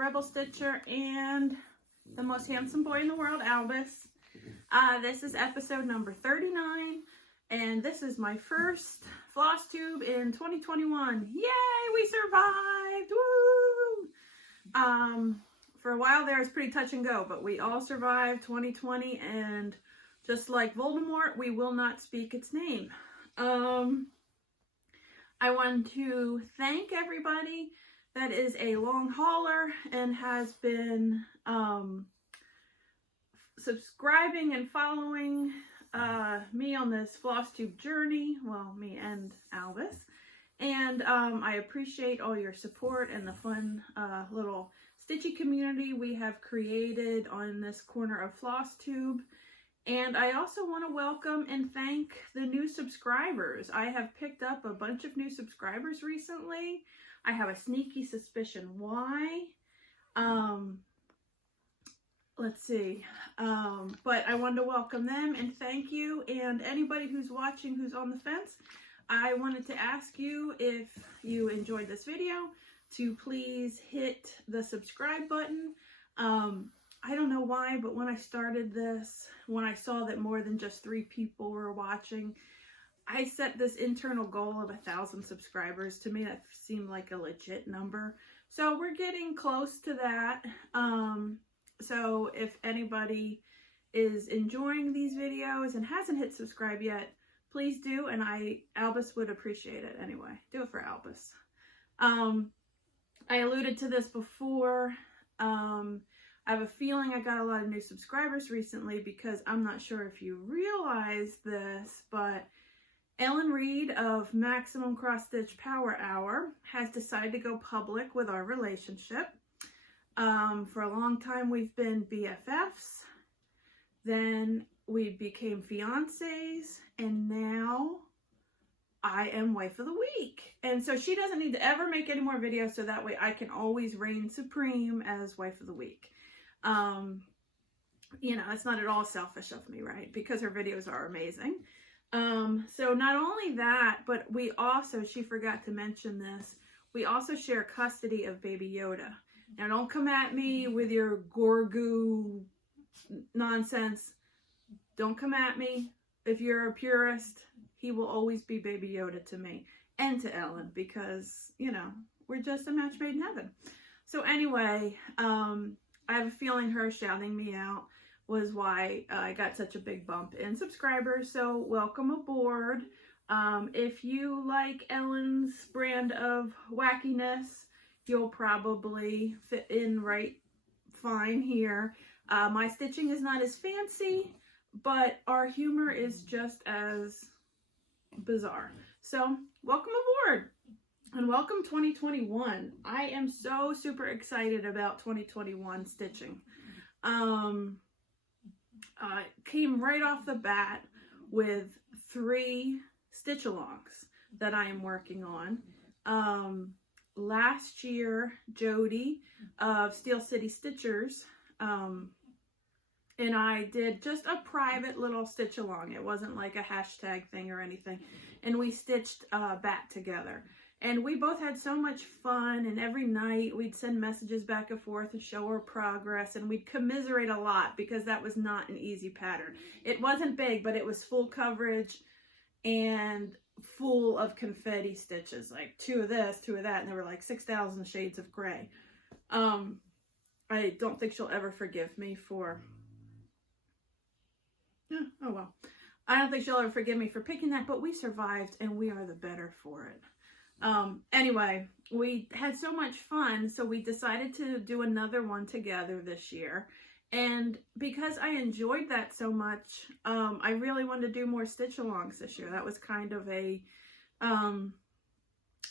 Rebel Stitcher and the most handsome boy in the world, Albus. This is episode number 39, and this is my first FlossTube in 2021. Yay, we survived! Woo! For a while there, it was pretty touch and go, but we all survived 2020, and just like Voldemort, we will not speak its name. I want to thank everybody that is a long hauler and has been subscribing and following me on this FlossTube journey. Well, me and Albus. And I appreciate all your support and the fun little stitchy community we have created on this corner of FlossTube. And I also want to welcome and thank the new subscribers. I have picked up a bunch of new subscribers recently. I have a sneaky suspicion why. Let's see. But I wanted to welcome them and thank you. And anybody who's watching who's on the fence, I wanted to ask you, if you enjoyed this video, to please hit the subscribe button. I don't know why, but when I started this, when I saw that more than just 3 people were watching, I set this internal goal of 1,000 subscribers. To me, that seemed like a legit number. So we're getting close to that. So if anybody is enjoying these videos and hasn't hit subscribe yet, please do. And Albus would appreciate it anyway. Do it for Albus. I alluded to this before. I have a feeling I got a lot of new subscribers recently because I'm not sure if you realize this, but Ellen Reed of Maximum Cross Stitch Power Hour has decided to go public with our relationship. For a long time we've been BFFs, then we became fiancés, and now I am wife of the week. And so she doesn't need to ever make any more videos, so that way I can always reign supreme as wife of the week. You know, it's not at all selfish of me, right? Because her videos are amazing. So not only that, but we also, she forgot to mention this, we also share custody of baby Yoda. Now don't come at me with your Gorgoo nonsense. Don't come at me. If you're a purist, he will always be baby Yoda to me and to Ellen, because, you know, we're just a match made in heaven. So anyway, I have a feeling her shouting me out was why I got such a big bump in subscribers. So welcome aboard. If you like Ellen's brand of wackiness, you'll probably fit in right fine here. My stitching is not as fancy, but our humor is just as bizarre. So welcome aboard. And welcome 2021. I am so super excited about 2021 stitching. Came right off the bat with 3 stitch-alongs that I am working on. Last year, Jody of Steel City Stitchers and I did just a private little stitch-along. It wasn't like a hashtag thing or anything. And we stitched Bat together. And we both had so much fun, and every night we'd send messages back and forth to show our progress, and we'd commiserate a lot because that was not an easy pattern. It wasn't big, but it was full coverage and full of confetti stitches, like 2 of this, 2 of that, and there were like 6,000 shades of gray. I don't think she'll ever forgive me for, oh well. I don't think she'll ever forgive me for picking that, but we survived and we are the better for it. Anyway, we had so much fun, so we decided to do another one together this year. And because I enjoyed that so much, I really wanted to do more stitch-alongs this year. That was kind of a, no,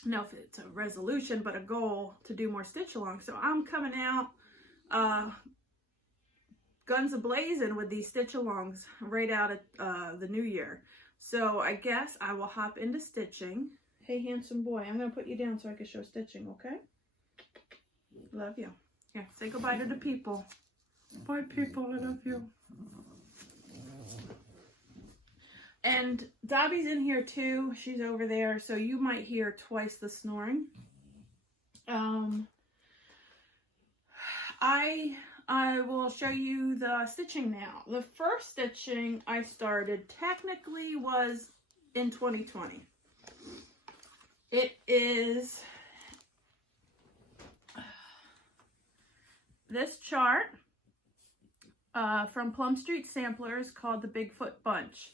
if it's a resolution, but a goal to do more stitch-alongs. So I'm coming out guns a-blazing with these stitch-alongs right out at the new year. So I guess I will hop into stitching. Hey, handsome boy, I'm going to put you down so I can show stitching, okay? Love you. Here, say goodbye to the people. Bye, people. I love you. And Dobby's in here, too. She's over there, so you might hear twice the snoring. I will show you the stitching now. The first stitching I started technically was in 2020. It is this chart from Plum Street Samplers called the Bigfoot Bunch.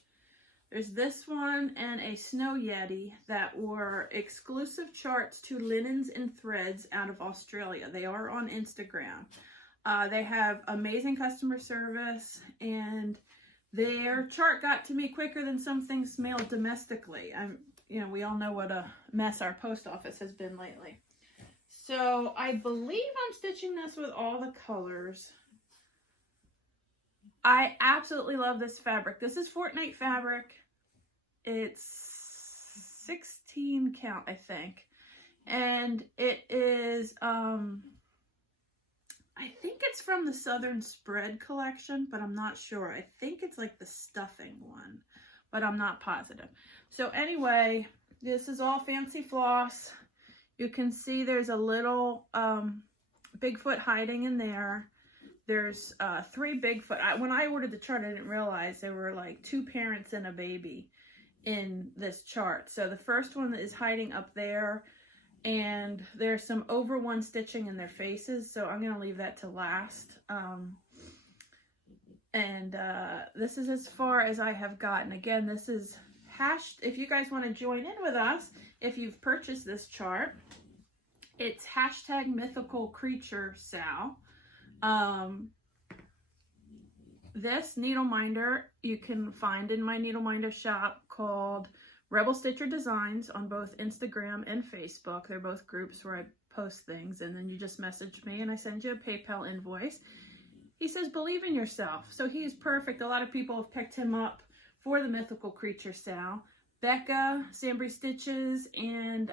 There's this one and a Snow Yeti that were exclusive charts to Linens and Threads out of Australia. They are on Instagram. They have amazing customer service, and their chart got to me quicker than some things mailed domestically. We all know what a mess our post office has been lately. So I believe I'm stitching this with all the colors. I absolutely love this fabric. This is Fortnite fabric. It's 16 count, I think. And it is, I think it's from the Southern Spread collection, but I'm not sure. I think it's like the stuffing one, but I'm not positive. So anyway, this is all fancy floss. You can see there's a little Bigfoot hiding in there. There's 3 Bigfoot. When I ordered the chart, I didn't realize there were like 2 parents and a baby in this chart. So the first one is hiding up there, and there's some over one stitching in their faces, so I'm going to leave that to last. This is as far as I have gotten. Again, this is if you guys want to join in with us, if you've purchased this chart, it's hashtag mythical creature SAL. This needle minder you can find in my needle minder shop called Rebel Stitcher Designs on both Instagram and Facebook. They're both groups where I post things, and then you just message me and I send you a PayPal invoice. He says, believe in yourself. So he's perfect. A lot of people have picked him up for the mythical creature SAL. Becca, Sambry Stitches, and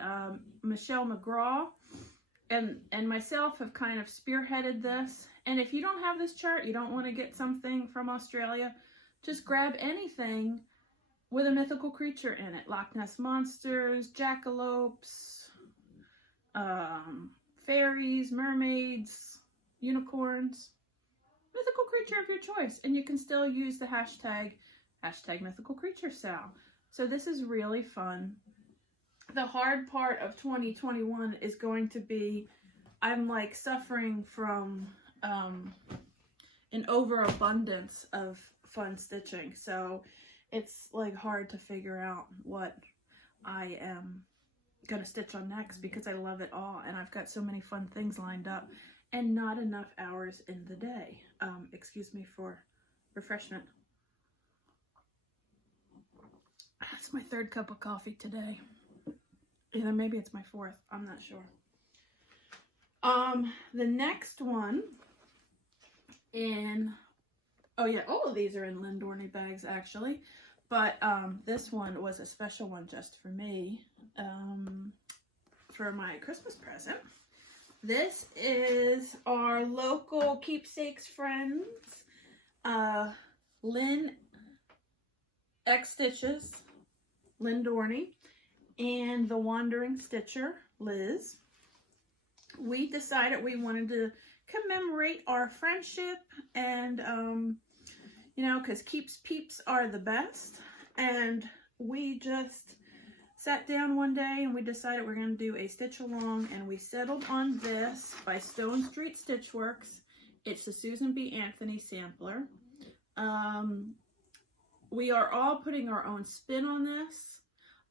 Michelle McGraw and myself have kind of spearheaded this. And if you don't have this chart, you don't want to get something from Australia, just grab anything with a mythical creature in it. Loch Ness monsters, jackalopes, fairies, mermaids, unicorns, mythical creature of your choice. And you can still use the hashtag mythical creature SAL. So this is really fun. The hard part of 2021 is going to be, I'm like suffering from an overabundance of fun stitching. So it's like hard to figure out what I am gonna stitch on next, because I love it all and I've got so many fun things lined up and not enough hours in the day. Excuse me for refreshment. That's my 3rd cup of coffee today. Either maybe it's my 4th, I'm not sure. The next one all of these are in Lindorney bags actually, but this one was a special one just for me, for my Christmas present. This is our local keepsakes friends, Lynn X Stitches, Lindorney, and the Wandering Stitcher, Liz. We decided we wanted to commemorate our friendship, and because Keeps Peeps are the best, and we just sat down one day and we decided we're going to do a stitch along, and we settled on this by Stone Street Stitchworks. It's the Susan B. Anthony sampler. We are all putting our own spin on this.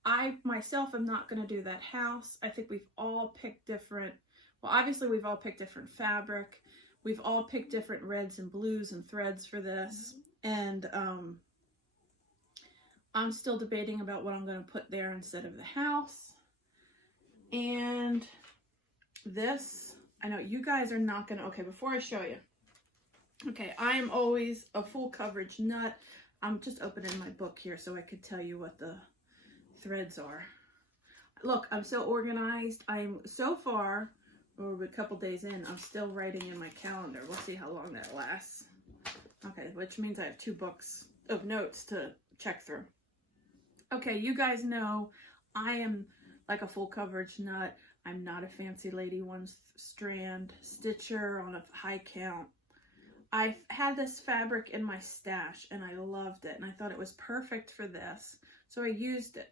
I myself am not going to do that house. I think we've all picked different, well, obviously we've all picked different fabric. We've all picked different reds and blues and threads for this. And I'm still debating about what I'm going to put there instead of the house. And this, I know you guys are not going to, okay, before I show you. Okay, I am always a full coverage nut. I'm just opening my book here so I could tell you what the threads are. Look, I'm so organized. I'm so far, we're a couple days in, I'm still writing in my calendar. We'll see how long that lasts. Okay, which means I have 2 books of notes to check through. Okay, you guys know I am like a full coverage nut. I'm not a fancy lady one strand stitcher on a high count. I had this fabric in my stash and I loved it and I thought it was perfect for this. So I used it.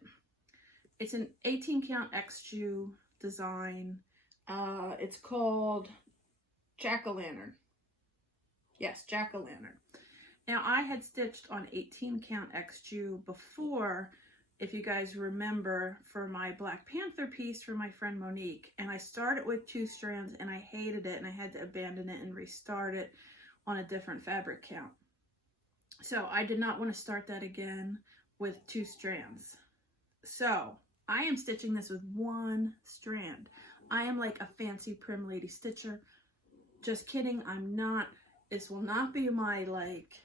It's an 18 count X-Jew design. It's called Jack-o'-lantern. Yes, Jack-o'-lantern. Now I had stitched on 18 count X-Jew before, if you guys remember, for my Black Panther piece for my friend Monique. And I started with 2 strands and I hated it and I had to abandon it and restart it on a different fabric count. So I did not want to start that again with 2 strands. So I am stitching this with 1 strand. I am like a fancy prim lady stitcher. Just kidding, I'm not. This will not be my, like,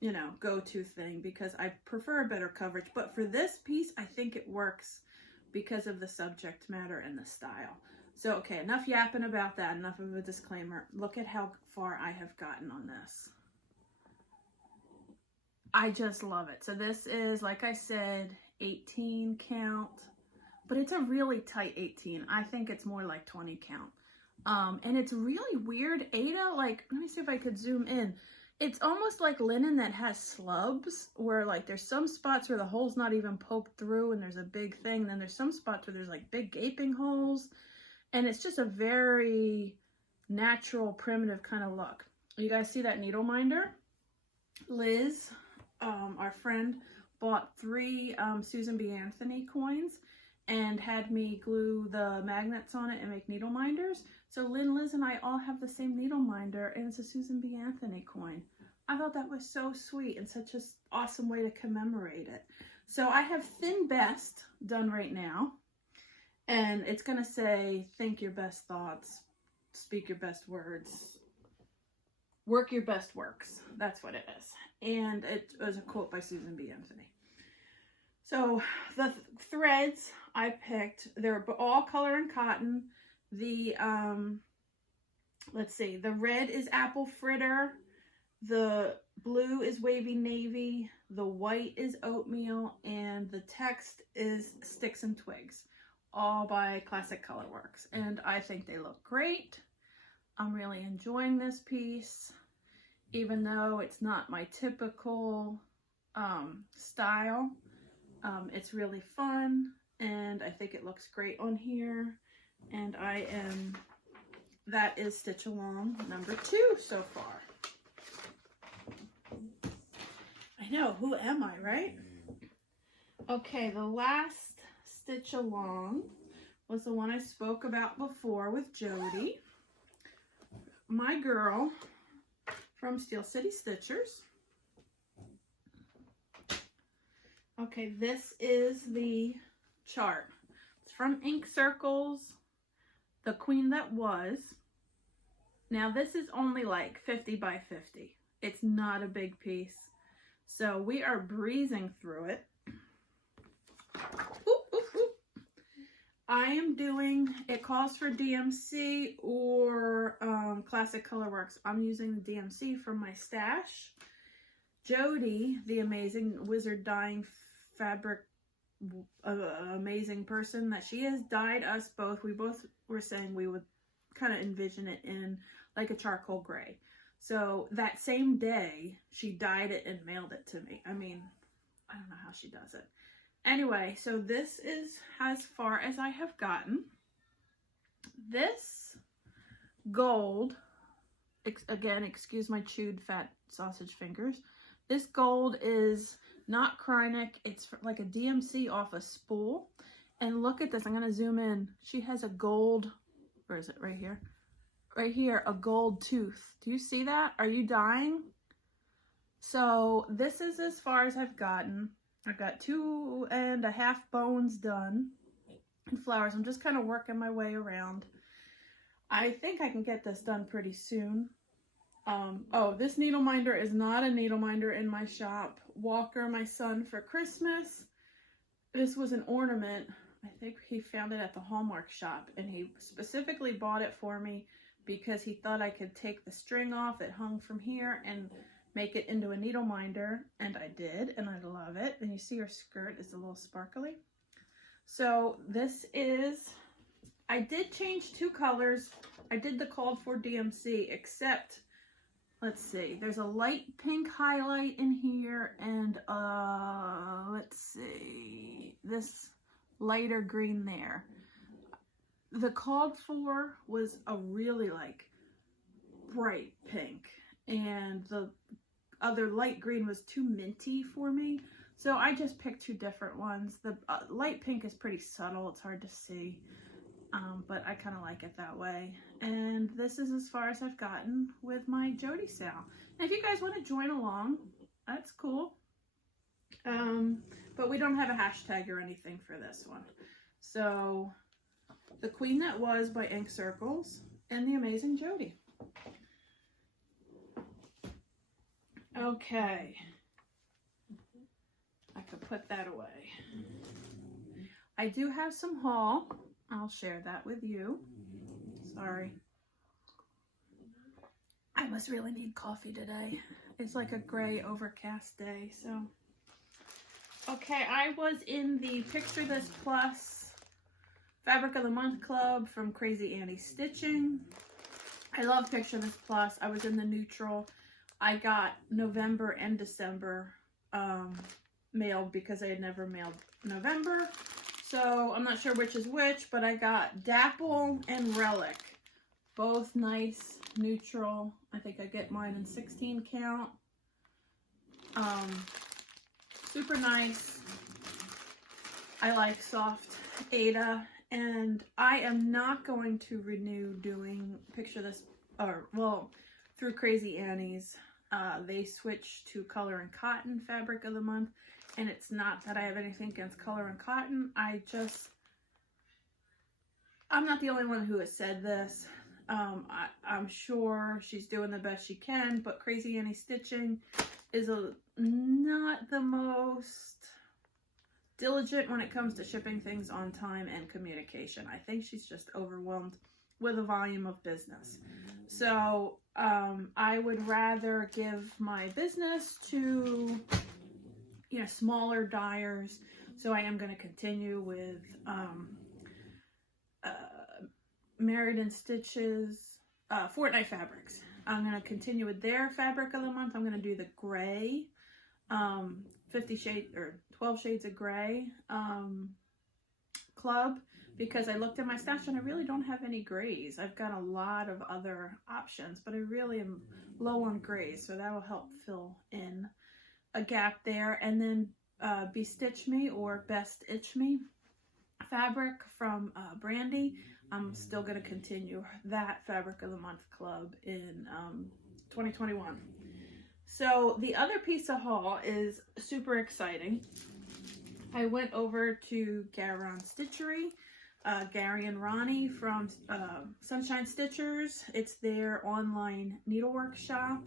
you know, go-to thing because I prefer better coverage. But for this piece, I think it works because of the subject matter and the style. So, okay, enough yapping about that. Enough of a disclaimer. Look at how far I have gotten on this. I just love it. So this is, like I said, 18 count. But it's a really tight 18. I think it's more like 20 count. And it's really weird. Ada, like, let me see if I could zoom in. It's almost like linen that has slubs, where like there's some spots where the hole's not even poked through and there's a big thing. Then there's some spots where there's like big gaping holes. And it's just a very natural, primitive kind of look. You guys see that needle minder? Liz, our friend, bought 3 Susan B. Anthony coins and had me glue the magnets on it and make needle minders. So Liz and I all have the same needle minder, and it's a Susan B. Anthony coin. I thought that was so sweet and such an awesome way to commemorate it. So I have Thin Best done right now, and it's going to say, think your best thoughts, speak your best words, work your best works. That's what it is. And it was a quote by Susan B. Anthony. So the threads I picked, they're all color and cotton. The, let's see, the red is apple fritter. The blue is wavy navy. The white is oatmeal. And the text is sticks and twigs, all by Classic Colorworks. And I think they look great. I'm really enjoying this piece, even though it's not my typical style. It's really fun, and I think it looks great on here. And that is Stitch Along number 2 so far. I know, who am I, right? Okay, the last Stitch Along was the one I spoke about before with Jody, my girl from Steel City Stitchers. Okay, this is the chart. It's from Ink Circles, The Queen That Was. Now this is only like 50 by 50. It's not a big piece. So we are breezing through it. Oop, oop, oop. I am doing, it calls for DMC or Classic Colorworks. I'm using the DMC from my stash. Jody, the amazing wizard dyeing fabric amazing person that she is, dyed us both. We both were saying we would kind of envision it in like a charcoal gray. So that same day she dyed it and mailed it to me. I mean, I don't know how she does it. Anyway, so this is as far as I have gotten. This gold, again, excuse my chewed fat sausage fingers. This gold is not Krynic. It's like a DMC off a spool. And look at this. I'm going to zoom in. She has a gold, where is it? Right here. Right here, a gold tooth. Do you see that? Are you dying? So this is as far as I've gotten. I've got 2.5 bones done and flowers. I'm just kind of working my way around. I think I can get this done pretty soon. Oh, this needle minder is not a needle minder in my shop. Walker, my son, for Christmas. This was an ornament. I think he found it at the Hallmark shop, and he specifically bought it for me because he thought I could take the string off that hung from here and make it into a needle minder, and I did, and I love it. And you see her skirt is a little sparkly. So this is I did change 2 colors. I did the called for DMC, except, let's see, there's a light pink highlight in here, and let's see, this lighter green there. The called for was a really like bright pink, and the other light green was too minty for me. So I just picked 2 different ones. The light pink is pretty subtle, it's hard to see. But I kind of like it that way. And this is as far as I've gotten with my Jody SAL. And if you guys want to join along, that's cool. But we don't have a hashtag or anything for this one. So, The Queen That Was by Ink Circles and The Amazing Jody. Okay. I could put that away. I do have some haul. I'll share that with you. Sorry. I must really need coffee today. It's like a gray, overcast day, so. Okay, I was in the Picture This Plus Fabric of the Month Club from Crazy Annie Stitching. I love Picture This Plus. I was in the neutral. I got November and December mailed because I had never mailed November. So I'm not sure which is which, but I got Dapple and Relic. Both nice, neutral. I think I get mine in 16 count. Super nice. I like soft Ada. And I am not going to renew doing Picture This, or well, through Crazy Annie's. They switched to Color and Cotton Fabric of the Month. And it's not that I have anything against Color and Cotton. I'm not the only one who has said this. I'm sure she's doing the best she can, but Crazy Annie Stitching is not the most diligent when it comes to shipping things on time and communication. I think she's just overwhelmed with a volume of business. So I would rather give my business to smaller dyers. So I am going to continue with Married in Stitches, Fortnite Fabrics. I'm going to continue with their Fabric of the Month. I'm going to do the gray, 12 Shades of Gray club, because I looked at my stash and I really don't have any grays. I've got a lot of other options, but I really am low on grays, so that will help fill in a gap there. And then Bestitch Me or Best Itch Me fabric from Brandy. I'm still going to continue that Fabric of the Month club in 2021. So the other piece of haul is super exciting. I went over to Garon Stitchery, Gary and Ronnie from Sunshine Stitchers. It's their online needlework shop.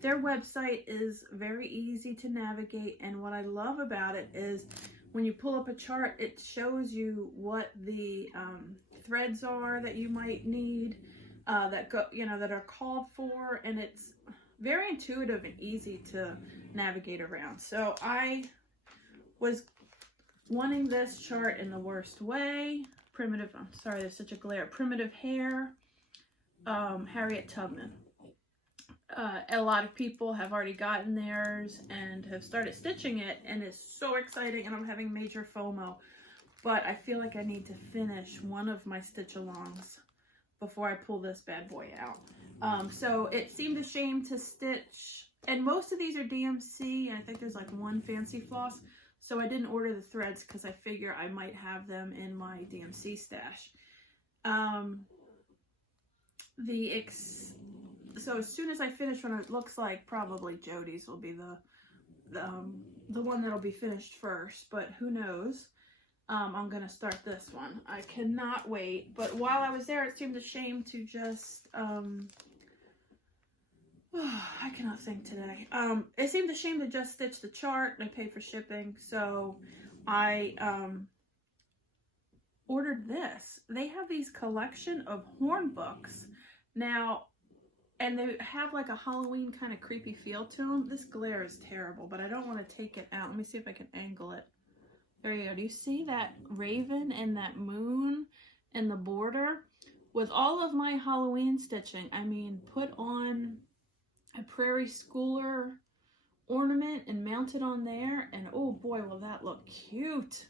Their website is very easy to navigate, and what I love about it is when you pull up a chart, it shows you what the threads are that you might need, that are called for, and it's very intuitive and easy to navigate around. So I was wanting this chart in the worst way. Primitive, I'm sorry, there's such a glare. Primitive Hair, Harriet Tubman. A lot of people have already gotten theirs and have started stitching it, and it's so exciting, and I'm having major FOMO. But I feel like I need to finish one of my stitch-alongs before I pull this bad boy out. So it seemed a shame to stitch, and most of these are DMC, and I think there's like one Fancy Floss. So I didn't order the threads because I figure I might have them in my DMC stash. So as soon as I finish one, it looks like probably Jody's will be the one that'll be finished first, but who knows. I'm gonna start this one. I cannot wait. But while I was there, it seemed a shame to just I cannot think today. It seemed a shame to just stitch the chart and I paid for shipping, so I ordered this. They have these collection of horn books now, and they have like a Halloween kind of creepy feel to them. This glare is terrible, but I don't want to take it out. Let me see if I can angle it. There you go. Do you see that raven and that moon and the border with all of my Halloween stitching. I mean, put on a prairie schooler ornament and mount it on there, and oh boy, will that look cute.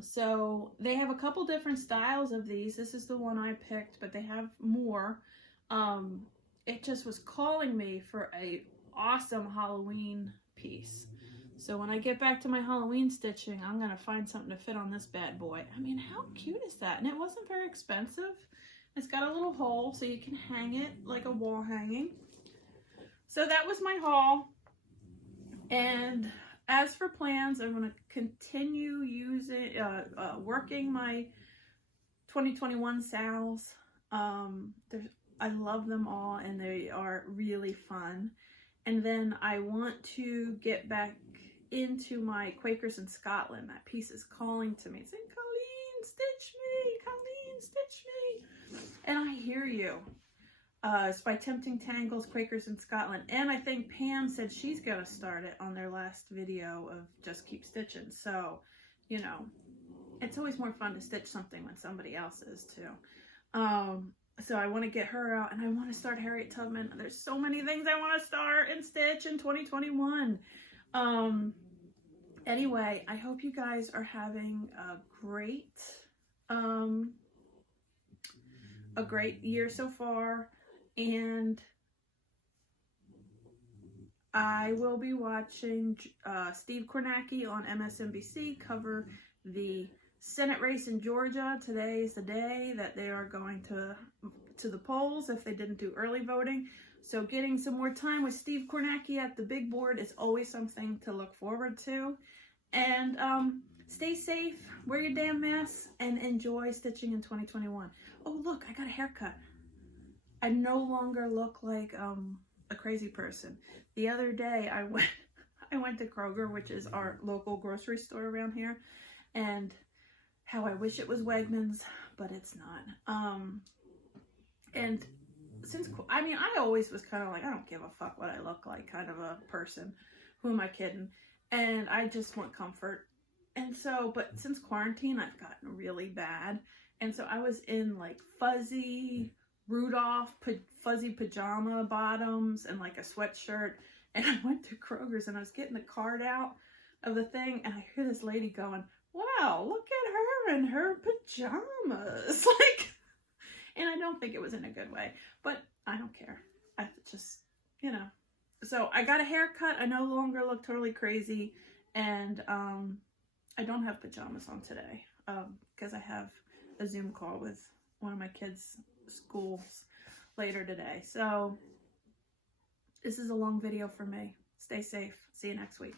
So they have a couple different styles of these. This is the one I picked, but they have more. It just was calling me for a awesome Halloween piece. So when I get back to my Halloween stitching, I'm gonna find something to fit on this bad boy. I mean, how cute is that? And it wasn't very expensive. It's got a little hole so you can hang it like a wall hanging. So that was my haul. And as for plans, I'm going to continue using, working my 2021 SALs. I love them all and they are really fun. And then I want to get back into my Quakers in Scotland. That piece is calling to me. It's saying, Colleen, stitch me, Colleen, stitch me. And I hear you. It's by Tempting Tangles, Quakers in Scotland. And I think Pam said she's going to start it on their last video of Just Keep Stitching. So, you know, it's always more fun to stitch something when somebody else is too. So I want to get her out, and I want to start Harriet Tubman. There's so many things I want to start and stitch in 2021. Anyway, I hope you guys are having a great year so far. And I will be watching Steve Kornacki on MSNBC cover the Senate race in Georgia. Today is the day that they are going to the polls if they didn't do early voting. So getting some more time with Steve Kornacki at the big board is always something to look forward to. And stay safe, wear your damn mask, and enjoy stitching in 2021. Oh, look, I got a haircut. I no longer look like a crazy person. The other day I went to Kroger, which is our local grocery store around here, and how I wish it was Wegmans, but it's not. And since, I mean, I always was kind of like, I don't give a fuck what I look like kind of a person. Who am I kidding? And I just want comfort. And so, but since quarantine, I've gotten really bad. And so I was in like fuzzy Rudolph fuzzy pajama bottoms and like a sweatshirt, and I went to Kroger's and I was getting the card out of the thing, and I hear this lady going, wow, look at her in her pajamas. Like, and I don't think it was in a good way, but I don't care. I just, you know. So I got a haircut. I no longer look totally crazy, and I don't have pajamas on today because I have a Zoom call with one of my kids' schools later today. So this is a long video for me. Stay safe. See you next week.